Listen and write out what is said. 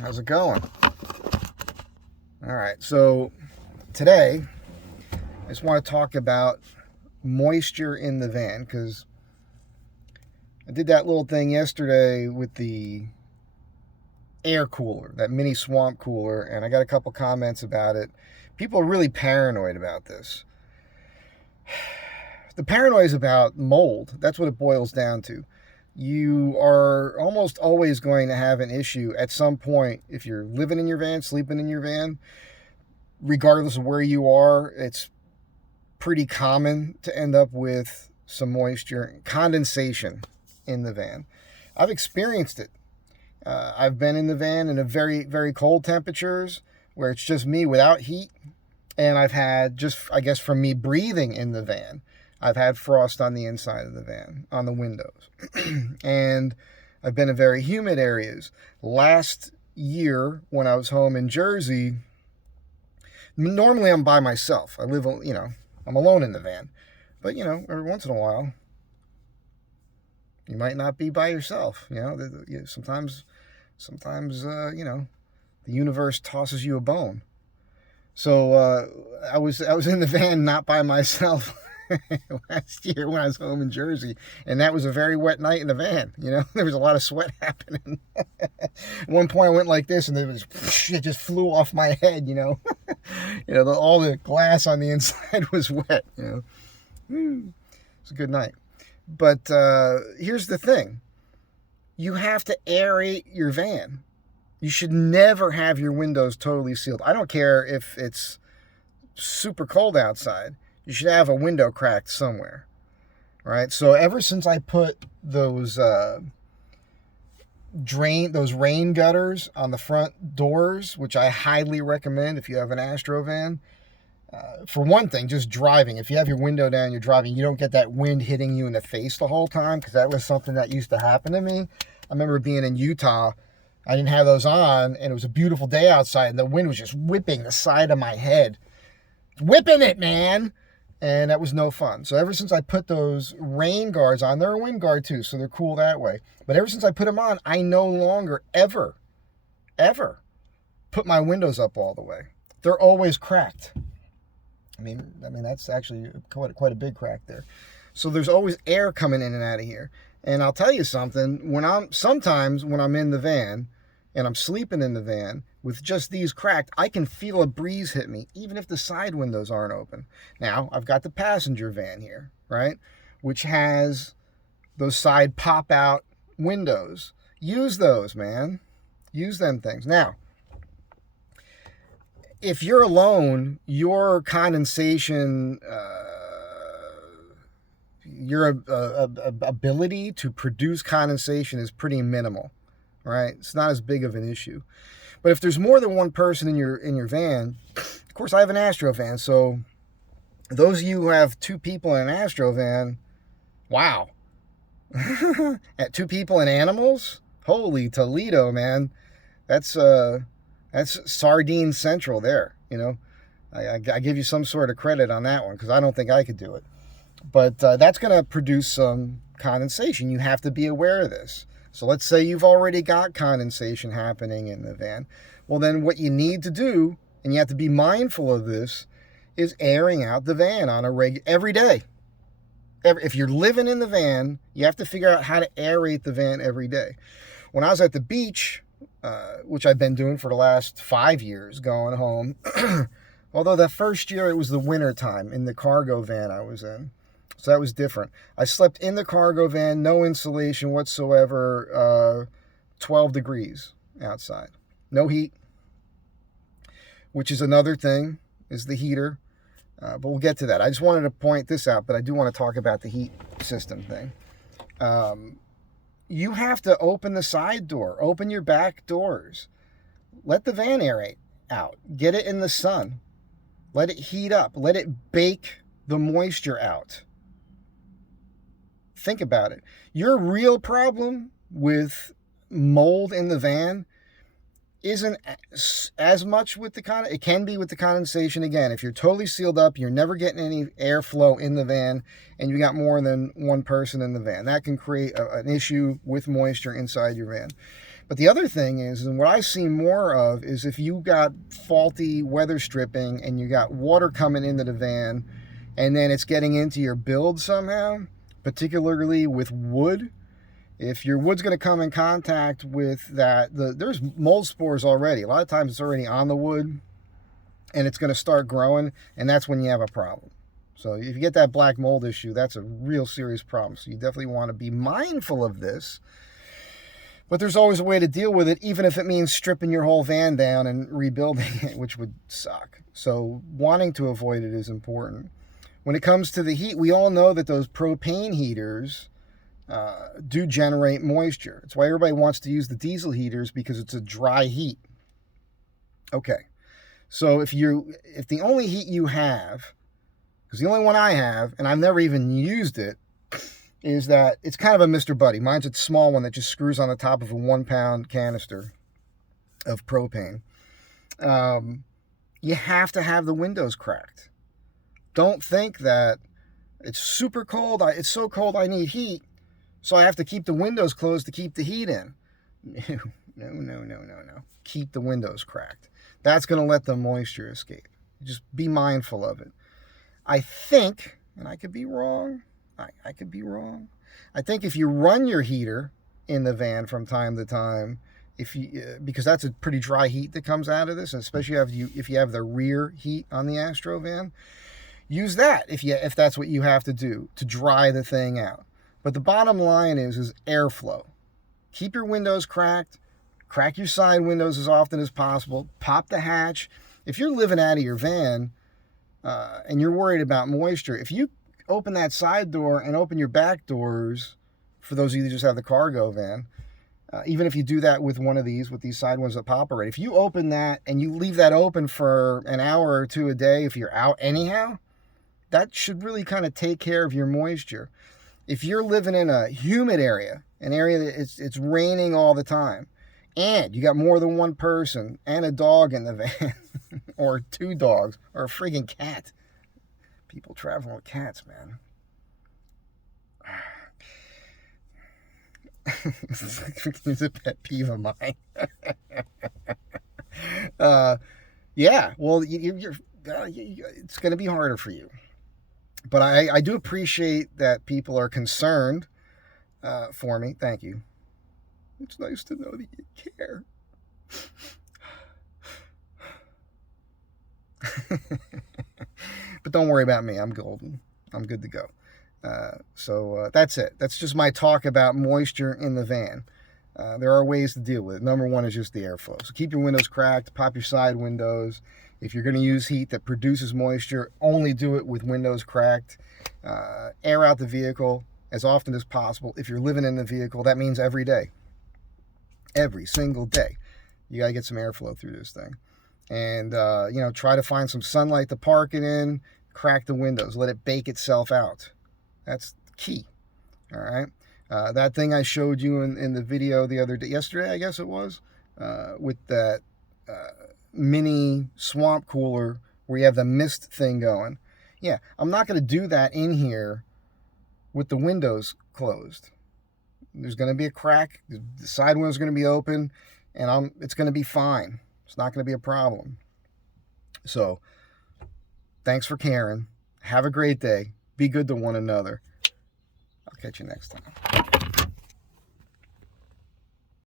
How's it going? All right, so today I just want to talk about moisture in the van because I did that little thing yesterday with the air cooler, that mini swamp cooler, and I got a couple comments about it. People are really paranoid about this. The paranoia is about mold. That's what it boils down to. You are almost always going to have an issue at some point if you're living in your van, sleeping in your van, regardless of where you are. It's pretty common to end up with some moisture, condensation in the van. I've experienced it. I've been in the van in a very, very cold temperatures where it's just me without heat. And I've had just, I guess, from me breathing in the van, I've had frost on the inside of the van, on the windows. And I've been in very humid areas. Last year, when I was home in Jersey, normally I'm by myself. I live, I'm alone in the van. But, every once in a while, you might not be by yourself. Sometimes, the universe tosses you a bone. So I was in the van, not by myself. Last year when I was home in Jersey, and that was a very wet night in the van. There was a lot of sweat happening. At one point I went like this, and it just flew off my head. All the glass on the inside was wet. It was a good night. But here's the thing: you have to aerate your van. You should never have your windows totally sealed. I don't care if it's super cold outside. You should have a window cracked somewhere, right? So ever since I put those rain gutters on the front doors, which I highly recommend if you have an Astro van, for one thing, just driving. If you have your window down, you're driving, you don't get that wind hitting you in the face the whole time, because that was something that used to happen to me. I remember being in Utah. I didn't have those on, and it was a beautiful day outside, and the wind was just whipping the side of my head. Whipping it, man! And that was no fun. So ever since I put those rain guards on, they're a wind guard too, so they're cool that way. But ever since I put them on, I no longer, ever put my windows up all the way. They're always cracked. I mean that's actually quite a big crack there. So there's always air coming in and out of here. And I'll tell you something, sometimes when I'm in the van and I'm sleeping in the van with just these cracked, I can feel a breeze hit me, even if the side windows aren't open. Now, I've got the passenger van here, right? Which has those side pop-out windows. Use those, man. Use them things. Now, if you're alone, your condensation, your ability to produce condensation is pretty minimal, right? It's not as big of an issue. But if there's more than one person in your van, of course I have an Astro van, so those of you who have two people in an Astro van, wow. At two people and animals? Holy Toledo, man. That's sardine central there, I give you some sort of credit on that one, because I don't think I could do it. But that's going to produce some condensation. You have to be aware of this. So let's say you've already got condensation happening in the van. Well, then what you need to do, and you have to be mindful of this, is airing out the van on every day. If you're living in the van, you have to figure out how to aerate the van every day. When I was at the beach, which I've been doing for the last 5 years, going home, although that first year it was the winter time in the cargo van I was in. So that was different. I slept in the cargo van, no insulation whatsoever, 12 degrees outside. No heat, which is another thing, is the heater. But we'll get to that. I just wanted to point this out, but I do want to talk about the heat system thing. You have to open the side door, open your back doors. Let the van aerate out. Get it in the sun. Let it heat up. Let it bake the moisture out. Think about it. Your real problem with mold in the van isn't as much with it can be with the condensation. Again, if you're totally sealed up, you're never getting any airflow in the van, and you got more than one person in the van, that can create an issue with moisture inside your van. But the other thing is, and what I see more of, is if you got faulty weather stripping and you got water coming into the van and then it's getting into your build somehow, particularly with wood. If your wood's going to come in contact with that, there's mold spores already. A lot of times it's already on the wood and it's going to start growing, and that's when you have a problem. So if you get that black mold issue, that's a real serious problem. So you definitely want to be mindful of this. But there's always a way to deal with it, even if it means stripping your whole van down and rebuilding it, which would suck. So wanting to avoid it is important. When it comes to the heat, we all know that those propane heaters do generate moisture. It's why everybody wants to use the diesel heaters, because it's a dry heat. Okay, so if the only heat you have, because the only one I have, and I've never even used it, is that it's kind of a Mr. Buddy. Mine's a small one that just screws on the top of a 1-pound canister of propane. You have to have the windows cracked. Don't think that it's super cold. It's so cold I need heat, so I have to keep the windows closed to keep the heat in. No. Keep the windows cracked. That's going to let the moisture escape. Just be mindful of it. I think, and I could be wrong, I could be wrong. I think if you run your heater in the van from time to time, because that's a pretty dry heat that comes out of this, and especially if you have the rear heat on the Astro van, use that if that's what you have to do to dry the thing out. But the bottom line is airflow. Keep your windows cracked. Crack your side windows as often as possible. Pop the hatch. If you're living out of your van and you're worried about moisture, if you open that side door and open your back doors, for those of you that just have the cargo van, even if you do that with one of these, with these side ones that pop already, if you open that and you leave that open for an hour or two a day, if you're out anyhow, that should really kind of take care of your moisture. If you're living in a humid area, an area that it's raining all the time, and you got more than one person and a dog in the van, or 2 dogs, or a friggin' cat. People traveling with cats, man. It's a pet peeve of mine. Yeah, well, it's going to be harder for you. But I do appreciate that people are concerned for me. Thank you. It's nice to know that you care. But don't worry about me. I'm golden. I'm good to go. So that's it. That's just my talk about moisture in the van. There are ways to deal with it. Number one is just the airflow. So keep your windows cracked. Pop your side windows. If you're going to use heat that produces moisture, only do it with windows cracked. Air out the vehicle as often as possible. If you're living in the vehicle, that means every day. Every single day. You got to get some airflow through this thing. And, try to find some sunlight to park it in. Crack the windows. Let it bake itself out. That's key. All right. That thing I showed you in the video the other day, yesterday, I guess it was, with that mini swamp cooler where you have the mist thing going. Yeah, I'm not going to do that in here with the windows closed. There's going to be a crack. The side window's going to be open, and it's going to be fine. It's not going to be a problem. So, thanks for caring. Have a great day. Be good to one another. I'll catch you next time.